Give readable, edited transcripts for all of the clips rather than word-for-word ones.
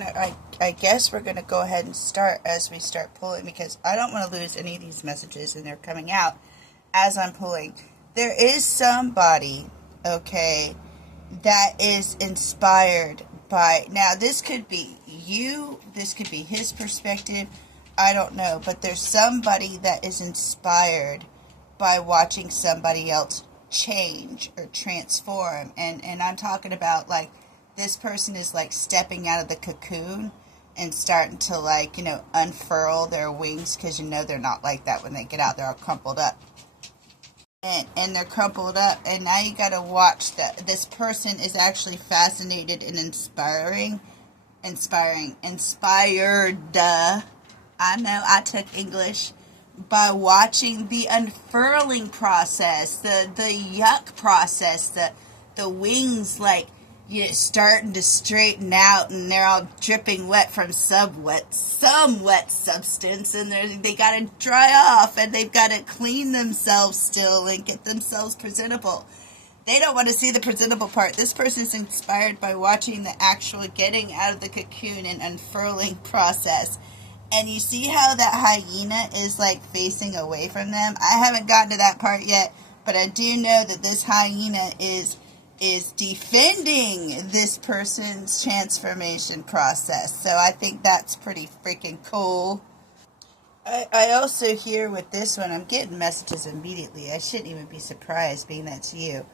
I guess we're gonna go ahead and start as we start pulling, because I don't want to lose any of these messages, and they're coming out as I'm pulling. There is somebody, okay, that is inspired by, now this could be you, this could be his perspective, I don't know, but there's somebody that is inspired by watching somebody else change or transform, and I'm talking about, like, this person is like stepping out of the cocoon and starting to, like, unfurl their wings, because they're not like that when they get out. They're all crumpled up, and they're crumpled up, and now you gotta watch that this person is actually fascinated and inspired. I know I took English, by watching the unfurling process, the yuck process, the wings, like, starting to straighten out, and they're all dripping wet from some wet substance, and they got to dry off, and they've got to clean themselves still and get themselves presentable. They don't want to see the presentable part. This person's inspired by watching the actual getting out of the cocoon and unfurling process. And you see how that hyena is, like, facing away from them? I haven't gotten to that part yet, but I do know that this hyena is defending this person's transformation process. So I think that's pretty freaking cool. I also hear with this one, I'm getting messages immediately. I shouldn't even be surprised, being that's you.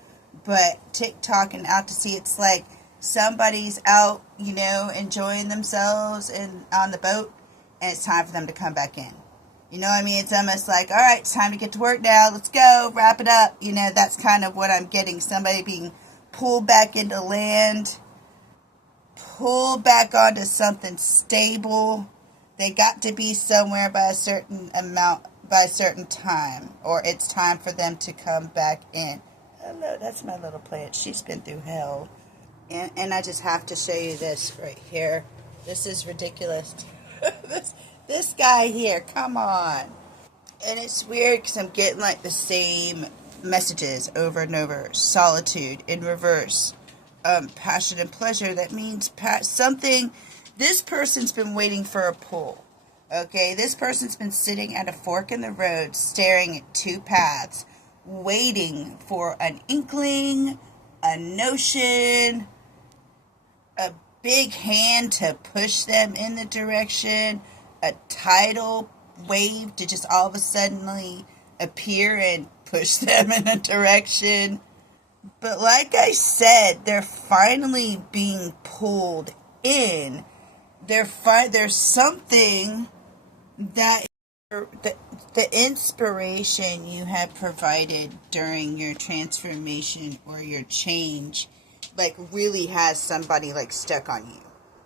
But TikTok and out to sea, it's like somebody's out, enjoying themselves on the boat, and it's time for them to come back in. You know what I mean? It's almost like, all right, it's time to get to work now. Let's go, wrap it up. That's kind of what I'm getting. Somebody being pulled back into land, pulled back onto something stable. They got to be somewhere by a certain amount, by a certain time, or it's time for them to come back in. Hello, that's my little plant. She's been through hell. And I just have to show you this right here. This is ridiculous. This guy here, come on. And it's weird because I'm getting, like, the same messages over and over. Solitude in reverse. Passion and pleasure. That means something. This person's been waiting for a pull. Okay, this person's been sitting at a fork in the road, staring at two paths, waiting for an inkling, a notion, a big hand to push them in the direction, a tidal wave to just all of a sudden appear and push them in a direction. But like I said, they're finally being pulled in. There's something that the inspiration you have provided during your transformation or your change, like, really has somebody, like, stuck on you.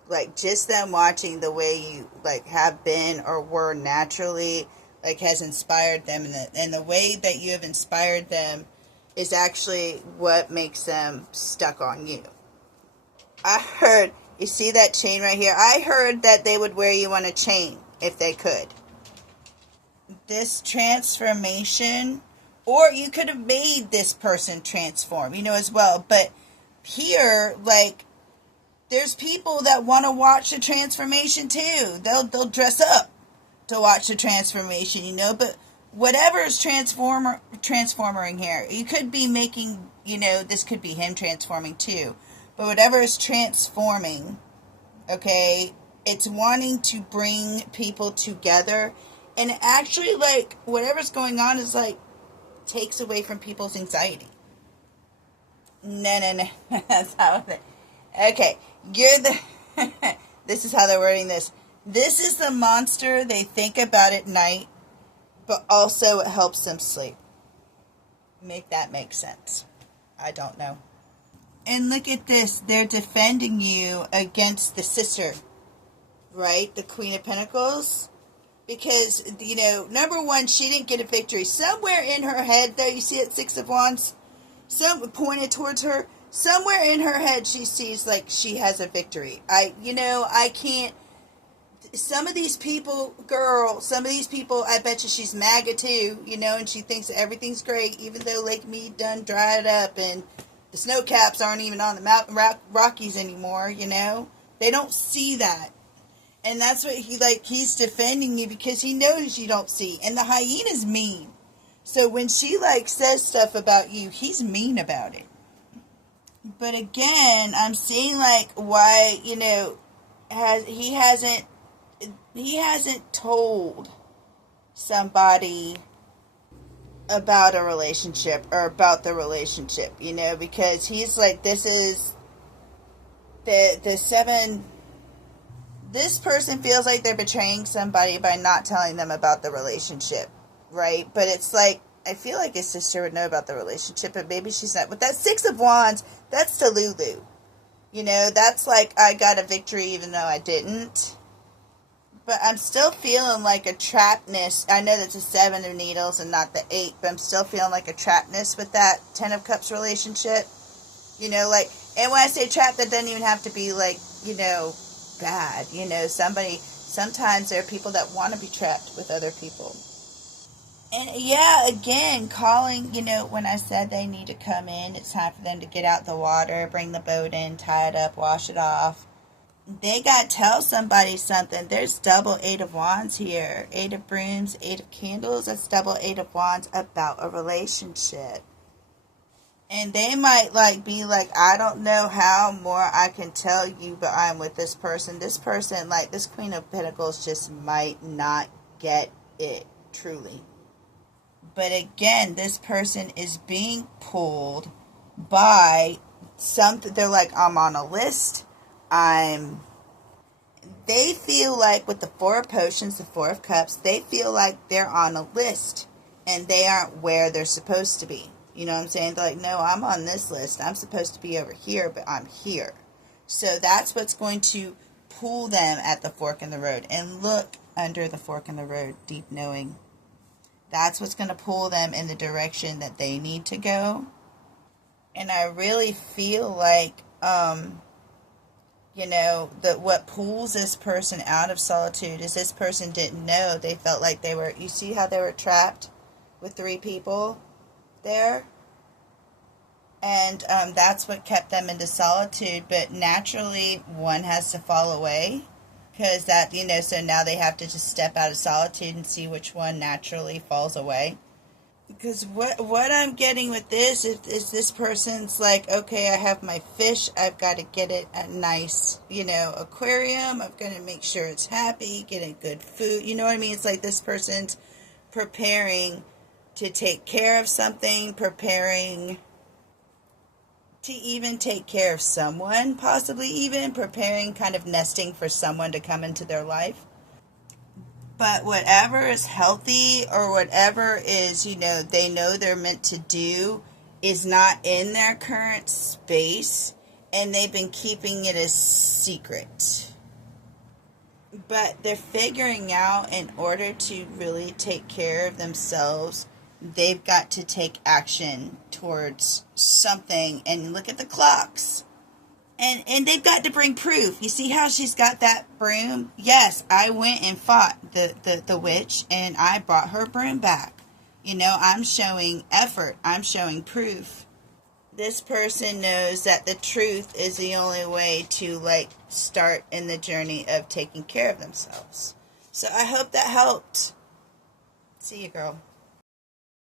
Like, just them watching the way you, like, have been or were naturally, like, has inspired them, and the way that you have inspired them is actually what makes them stuck on you. I heard, you see that chain right here? I heard that they would wear you on a chain if they could. This transformation, or you could have made this person transform, as well. But here, like, there's people that want to watch the transformation too. They'll dress up to watch the transformation, but whatever is transforming here, you could be making, this could be him transforming too. But whatever is transforming, okay, it's wanting to bring people together. And actually, like, whatever's going on is, like, takes away from people's anxiety. No. That's how it. Okay, this is how they're wording this. This is the monster they think about at night, but also it helps them sleep. Make that make sense. I don't know. And look at this. They're defending you against the sister, right? The Queen of Pentacles. Because, number one, she didn't get a victory. Somewhere in her head, though, you see it, Six of Wands, pointed towards her. Somewhere in her head, she sees, like, she has a victory. I can't. Some of these people, I bet you she's MAGA too, and she thinks that everything's great, even though Lake Mead done dried up and the snow caps aren't even on the mountain Rockies anymore, They don't see that. And that's what he's defending you because he knows you don't see. And the hyena's mean. So when she, says stuff about you, he's mean about it. But again, I'm seeing, why, he hasn't told somebody about a relationship or about the relationship, because he's this is the 7. This person feels like they're betraying somebody by not telling them about the relationship, right? But it's I feel like his sister would know about the relationship, but maybe she's not. With that 6 of Wands, that's Delulu. That's I got a victory even though I didn't. But I'm still feeling a trappedness. I know that's a 7 of Needles and not the 8, but I'm still feeling a trappedness with that 10 of Cups relationship. And when I say trapped, that doesn't even have to be bad. Sometimes there are people that want to be trapped with other people. And yeah, again, calling, when I said they need to come in, it's time for them to get out the water, bring the boat in, tie it up, wash it off. They got to tell somebody something. There's double 8 of Wands here. 8 of Brooms, 8 of Candles. That's double 8 of Wands about a relationship. And they might be I don't know how more I can tell you, but I'm with this person. This person, this Queen of Pentacles just might not get it, truly. But again, this person is being pulled by something. They're I'm on a list. They feel with the 4 of Potions, the 4 of Cups, they feel they're on a list and they aren't where they're supposed to be. You know what I'm saying? They're no, I'm on this list. I'm supposed to be over here, but I'm here. So that's what's going to pull them at the fork in the road. And look under the fork in the road, deep knowing. That's what's going to pull them in the direction that they need to go. And I really feel that what pulls this person out of solitude is this person didn't know. They felt they were, you see how they were trapped with 3 people there? And that's what kept them into solitude. But naturally, one has to fall away. Because that, so now they have to just step out of solitude and see which one naturally falls away. Because what I'm getting with this is this person's okay, I have my fish, I've got to get it a nice, aquarium, I've got to make sure it's happy, get it good food, you know what I mean? It's this person's preparing to take care of something, preparing to even take care of someone, possibly even preparing, kind of nesting for someone to come into their life. But whatever is healthy or whatever is, they know they're meant to do is not in their current space, and they've been keeping it a secret. But they're figuring out, in order to really take care of themselves, they've got to take action towards something. And look at the clocks. And they've got to bring proof. You see how she's got that broom? Yes, I went and fought the witch, and I brought her broom back. I'm showing effort. I'm showing proof. This person knows that the truth is the only way to, start in the journey of taking care of themselves. So I hope that helped. See you, girl.